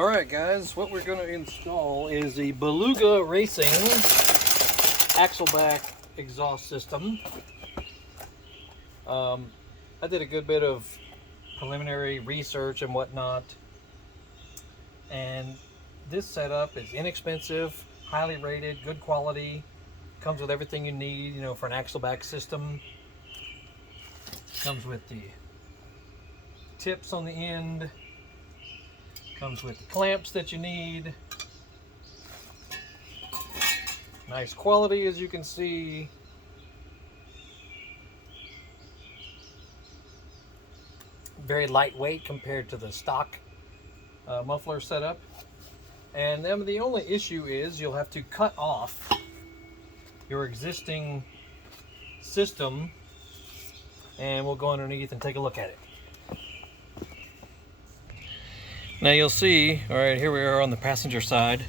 Alright guys, what we're going to install is the Beluga Racing Axleback exhaust system. I did a good bit of preliminary research and whatnot, and this setup is inexpensive, highly rated, good quality, comes with everything you need, you know, for an axleback system. Comes with the tips on the end, comes with the clamps that you need. Nice quality, as you can see. Very lightweight compared to the stock muffler setup. And then the only issue is you'll have to cut off your existing system, and we'll go underneath and take a look at it. Now you'll see, all right, here we are on the passenger side.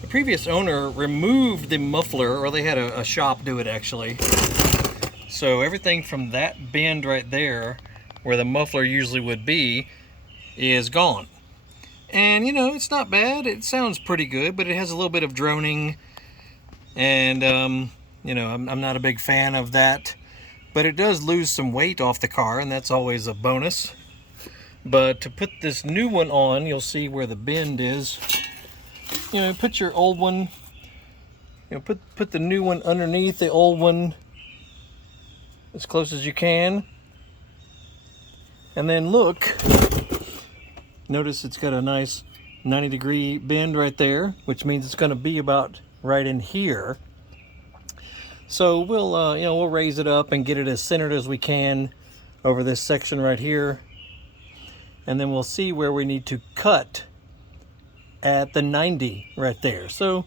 The previous owner removed the muffler, or they had a shop do it actually. So everything from that bend right there, where the muffler usually would be, is gone. And you know, it's not bad. It sounds pretty good, but it has a little bit of droning. And you know, I'm not a big fan of that. But it does lose some weight off the car, and that's always a bonus. But to put this new one on, you'll see where the bend is. You know, put your old one, you know, put the new one underneath the old one as close as you can. And then look, notice it's got a nice 90-degree bend right there, which means it's going to be about right in here. So we'll, you know, we'll raise it up and get it as centered as we can over this section right here. And then we'll see where we need to cut at the 90 right there. So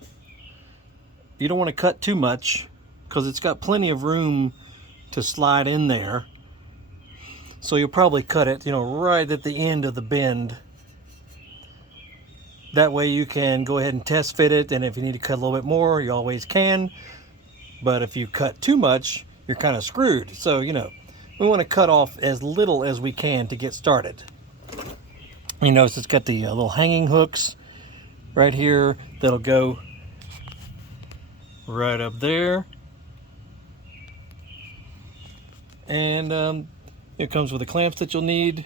you don't want to cut too much because it's got plenty of room to slide in there. So you'll probably cut it, you know, right at the end of the bend. That way you can go ahead and test fit it, and if you need to cut a little bit more, you always can. But if you cut too much, you're kind of screwed. So, you know, we want to cut off as little as we can to get started. You notice it's got the little hanging hooks right here that'll go right up there. And it comes with the clamps that you'll need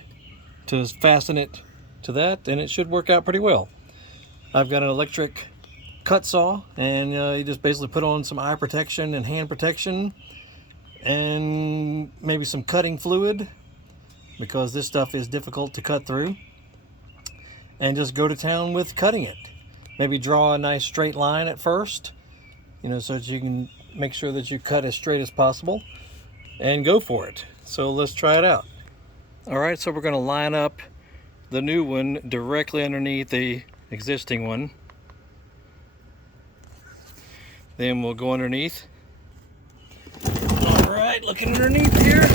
to fasten it to that, and it should work out pretty well. I've got an electric cut saw, and you just basically put on some eye protection and hand protection and maybe some cutting fluid, because this stuff is difficult to cut through, and just go to town with cutting it. Maybe draw a nice straight line at first, you know, so that you can make sure that you cut as straight as possible, and go for it. So let's try it out. All right, so we're going to line up the new one directly underneath the existing one. Then we'll go underneath. All right, looking underneath here.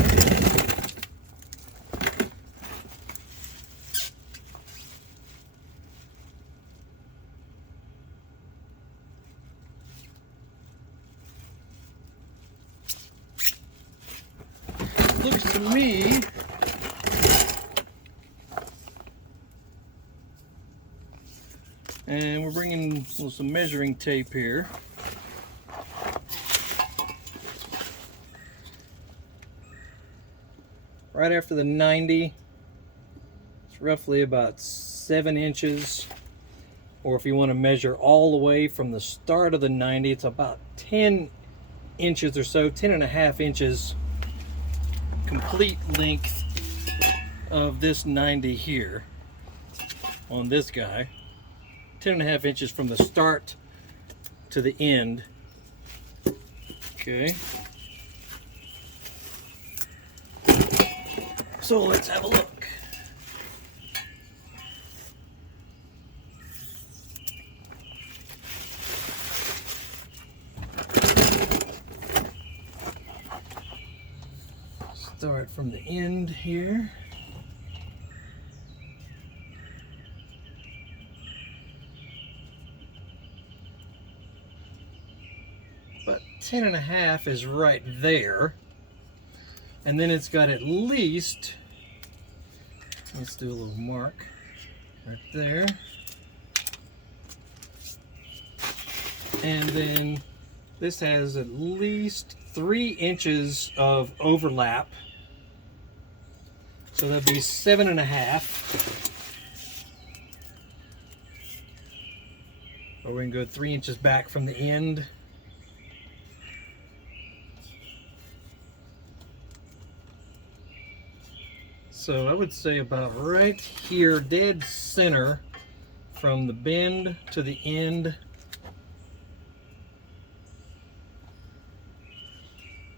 Looks to me and we're bringing some measuring tape here. Right after the 90, it's roughly about 7 inches. Or if you want to measure all the way from the start of the 90, it's about 10 inches or so, 10.5 inches complete length of this 90 here on this guy. 10.5 inches from the start to the end. Okay. So let's have a look. Start from the end here. But 10.5 is right there. And then it's got at least, let's do a little mark. right there. And then this has at least 3 inches of overlap. So that'd be 7.5. Or we can go 3 inches back from the end. So I would say about right here, dead center, from the bend to the end.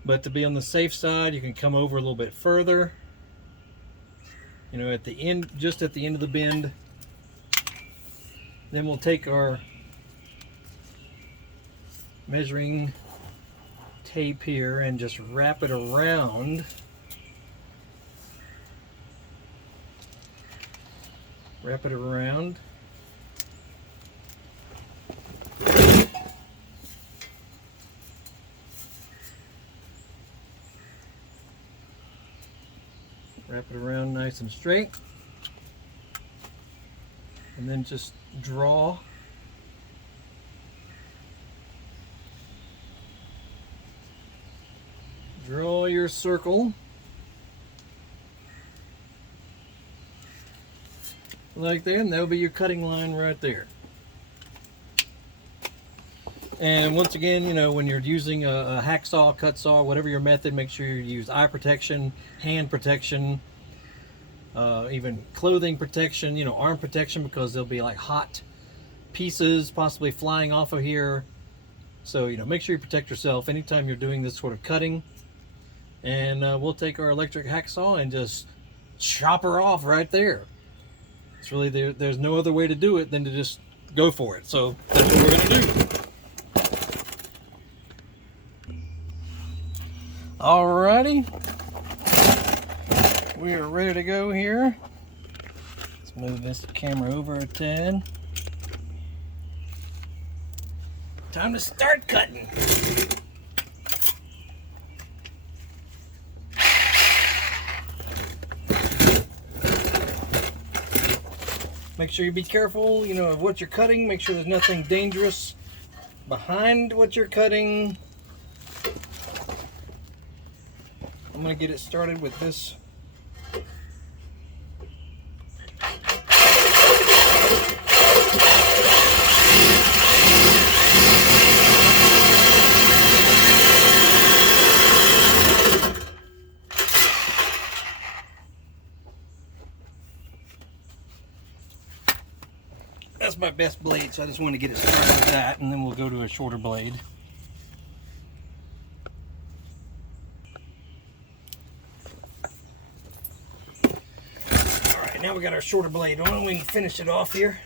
But to be on the safe side, you can come over a little bit further. You know, at the end, just at the end of the bend. Then we'll take our measuring tape here and just wrap it around. Wrap it around. Wrap it around nice and straight. And then just draw. Draw your circle. Like that, and that'll be your cutting line right there. And once again, you know, when you're using a hacksaw, cut saw, whatever your method, make sure you use eye protection, hand protection, even clothing protection, you know, arm protection, because there'll be like hot pieces possibly flying off of here. So, you know, make sure you protect yourself anytime you're doing this sort of cutting. And we'll take our electric hacksaw and just chop her off right there. It's really, there's no other way to do it than to just go for it. So that's what we're going to do. Alrighty, we are ready to go here. Let's move this camera over a tad. Time to start cutting. Make sure you be careful, you know, of what you're cutting. Make sure there's nothing dangerous behind what you're cutting. I'm going to get it started with this. That's my best blade, so I just want to get it started with that, and then we'll go to a shorter blade. Now we got our shorter blade on, we can finish it off here.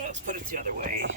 Let's put it the other way.